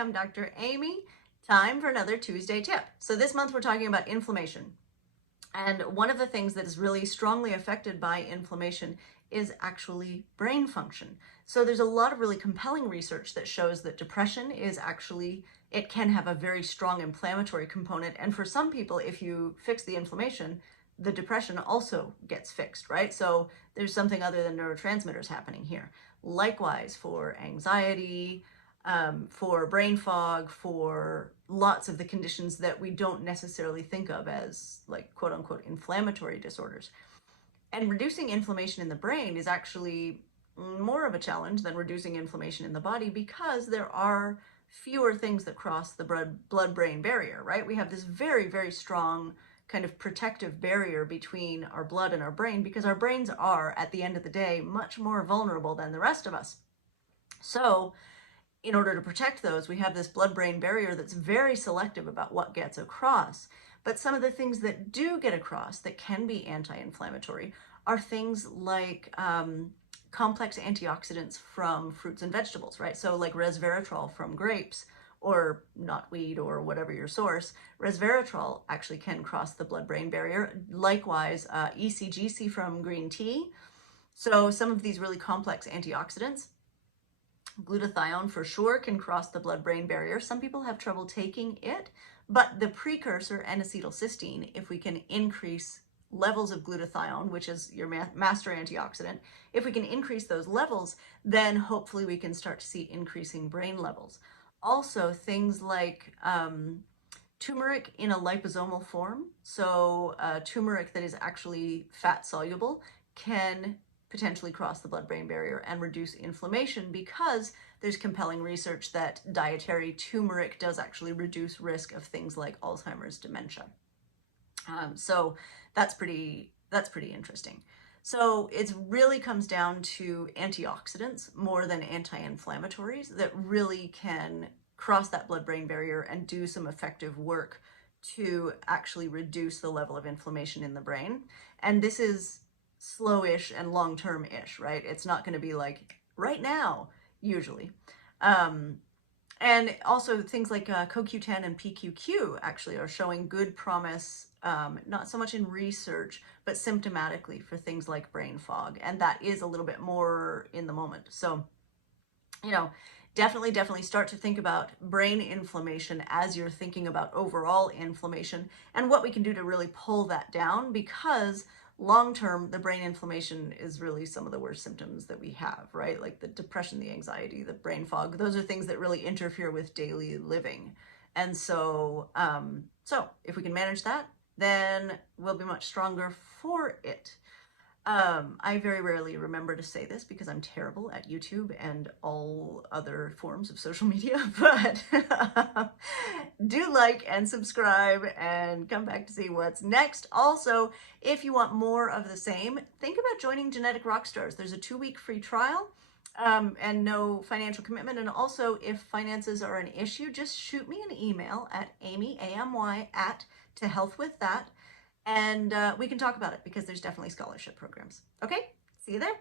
I'm Dr. Amy. Time for another Tuesday tip. So this month we're talking about inflammation. And one of the things that is really strongly affected by inflammation is actually brain function. So there's a lot of really compelling research that shows that depression is actually, it can have a very strong inflammatory component. And for some people, if you fix the inflammation, the depression also gets fixed, right? So there's something other than neurotransmitters happening here. Likewise, for anxiety, for brain fog, for lots of the conditions that we don't necessarily think of as like quote unquote inflammatory disorders. And reducing inflammation in the brain is actually more of a challenge than reducing inflammation in the body because there are fewer things that cross the blood-brain barrier, right? We have this very, very strong kind of protective barrier between our blood and our brain because our brains are, at the end of the day, much more vulnerable than the rest of us. So in order to protect those, we have this blood-brain barrier that's very selective about what gets across. But some of the things that do get across that can be anti-inflammatory are things like complex antioxidants from fruits and vegetables, right? So like resveratrol from grapes, or knotweed, or whatever your source. Resveratrol actually can cross the blood-brain barrier. Likewise, ECGC from green tea. So some of these really complex antioxidants, glutathione for sure can cross the blood-brain barrier. Some people have trouble taking it, but the precursor N-acetylcysteine, if we can increase levels of glutathione, which is your master antioxidant, if we can increase those levels, then hopefully we can start to see increasing brain levels. Also, things like turmeric in a liposomal form, so turmeric that is actually fat soluble, can potentially cross the blood-brain barrier and reduce inflammation because there's compelling research that dietary turmeric does actually reduce risk of things like Alzheimer's dementia. So that's pretty interesting. So it really comes down to antioxidants more than anti-inflammatories that really can cross that blood-brain barrier and do some effective work to actually reduce the level of inflammation in the brain. And this is slow-ish and long-term-ish, right? It's not going to be like right now, usually. And also things like CoQ10 and PQQ actually are showing good promise, not so much in research, but symptomatically for things like brain fog. And that is a little bit more in the moment. So, you know, definitely start to think about brain inflammation as you're thinking about overall inflammation and what we can do to really pull that down, because long-term, the brain inflammation is really some of the worst symptoms that we have, right? Like the depression, the anxiety, the brain fog, those are things that really interfere with daily living. And so, so if we can manage that, then we'll be much stronger for it. I very rarely remember to say this because I'm terrible at YouTube and all other forms of social media, but do like and subscribe and come back to see what's next. Also, if you want more of the same, think about joining Genetic Rockstars. There's a 2-week free trial and no financial commitment. And also, if finances are an issue, just shoot me an email at amy@tohealthwiththat. And we can talk about it because there's definitely scholarship programs. Okay, see you there.